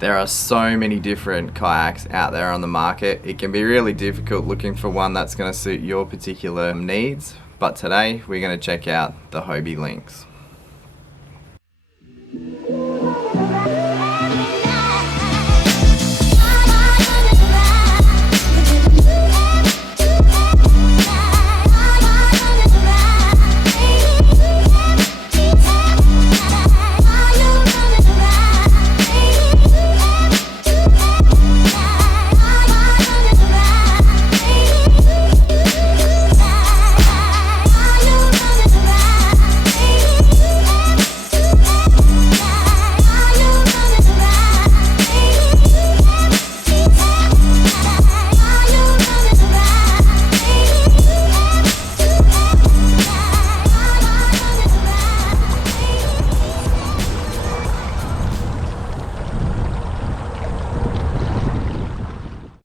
There are so many different kayaks out there on the market. It can be really difficult looking for one that's going to suit your particular needs, but today we're going to check out the Hobie Lynx.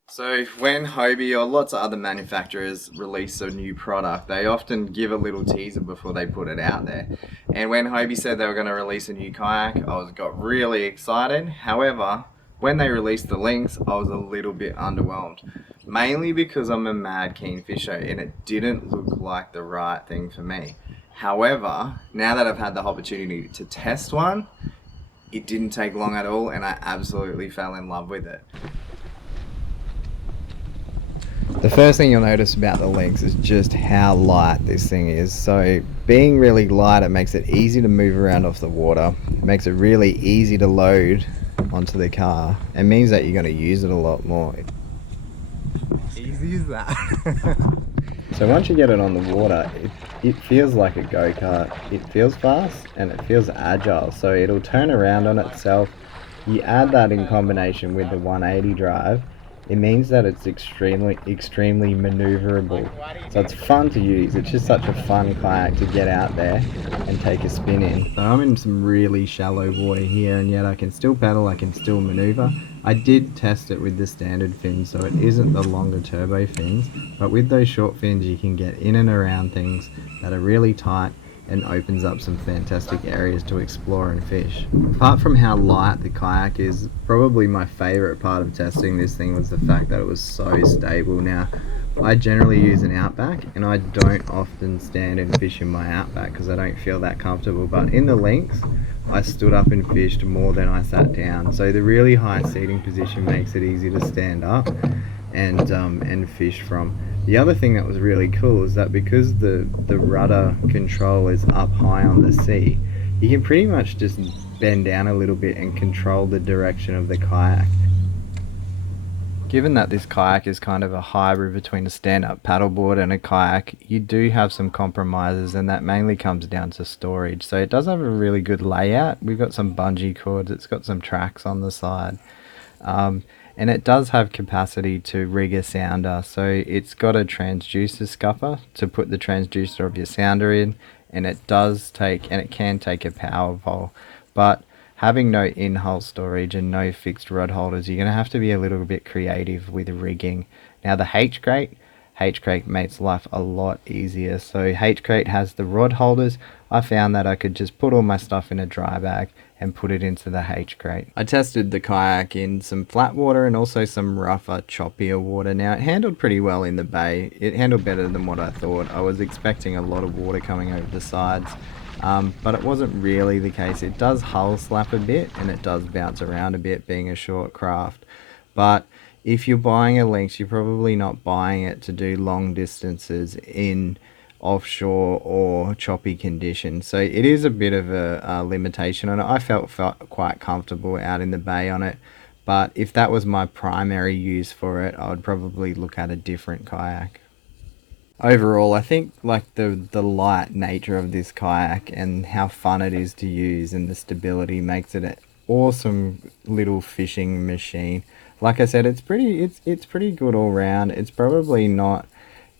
So when Hobie or lots of other manufacturers release a new product, they often give a little teaser before they put it out there. And when Hobie said they were going to release a new kayak, I got really excited. However, when they released the Lynx, I was a little bit underwhelmed. Mainly because I'm a mad keen fisher and it didn't look like the right thing for me. However, now that I've had the opportunity to test one, it didn't take long at all and I absolutely fell in love with it. The first thing you'll notice about the Lynx is just how light this thing is. So being really light, it makes it easy to move around off the water. It makes it really easy to load onto the car. It means that you're going to use it a lot more. Easy as that. So once you get it on the water, it feels like a go-kart. It feels fast and it feels agile. So it'll turn around on itself. You add that in combination with the 180 drive, it means that it's extremely maneuverable. So it's fun to use. It's just such a fun kayak to get out there and take a spin in. So I'm in some really shallow water here and yet I can still pedal, I can still maneuver. I did test it with the standard fins, so it isn't the longer turbo fins, but with those short fins you can get in and around things that are really tight and opens up some fantastic areas to explore and fish. Apart from how light the kayak is, probably my favourite part of testing this thing was the fact that it was so stable. Now, I generally use an Outback and I don't often stand and fish in my Outback because I don't feel that comfortable, but in the Lynx, I stood up and fished more than I sat down. So the really high seating position makes it easy to stand up and fish from. The other thing that was really cool is that because the rudder control is up high on the sea, you can pretty much just bend down a little bit and control the direction of the kayak. Given that this kayak is kind of a hybrid between a stand-up paddleboard and a kayak, you do have some compromises and that mainly comes down to storage. So it does have a really good layout. We've got some bungee cords, it's got some tracks on the side. And it does have capacity to rig a sounder, so it's got a transducer scupper to put the transducer of your sounder in, and it can take a power pole, but having no in-hull storage and no fixed rod holders, you're going to have to be a little bit creative with rigging. Now the H-Crate makes life a lot easier. So H-Crate has the rod holders. I found that I could just put all my stuff in a dry bag and put it into the H-Crate. I tested the kayak in some flat water and also some rougher, choppier water. Now it handled pretty well in the bay. It handled better than what I thought. I was expecting a lot of water coming over the sides, but it wasn't really the case. It does hull slap a bit and it does bounce around a bit being a short craft. But if you're buying a Lynx, you're probably not buying it to do long distances in offshore or choppy conditions. So it is a bit of a limitation on it. I felt quite comfortable out in the bay on it, but if that was my primary use for it, I would probably look at a different kayak. Overall, I think like the light nature of this kayak and how fun it is to use and the stability makes it an awesome little fishing machine. Like I said, it's pretty good all round. It's probably not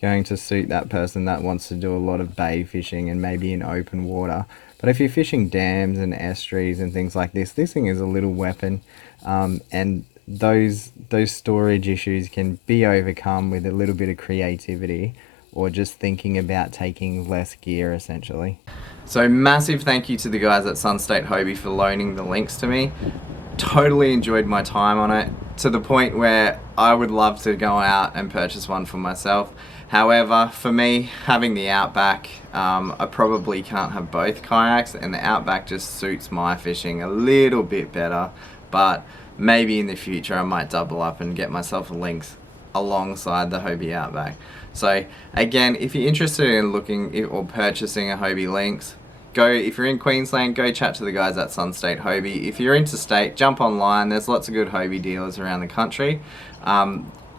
going to suit that person that wants to do a lot of bay fishing and maybe in open water. But if you're fishing dams and estuaries and things like this thing is a little weapon, and those storage issues can be overcome with a little bit of creativity or just thinking about taking less gear essentially. So massive thank you to the guys at Sunstate Hobie for loaning the Lynx to me. totally enjoyed my time on it, to the point where I would love to go out and purchase one for myself. However, for me, having the Outback, I probably can't have both kayaks, and the Outback just suits my fishing a little bit better. But maybe in the future I might double up and get myself a Lynx alongside the Hobie Outback. So again, if you're interested in looking or purchasing a Hobie Lynx, if you're in Queensland, go chat to the guys at Sunstate Hobie. If you're interstate, jump online. There's lots of good Hobie dealers around the country.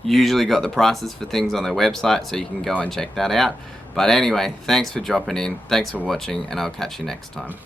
Usually got the prices for things on their website, so you can go and check that out. But anyway, thanks for dropping in, thanks for watching, and I'll catch you next time.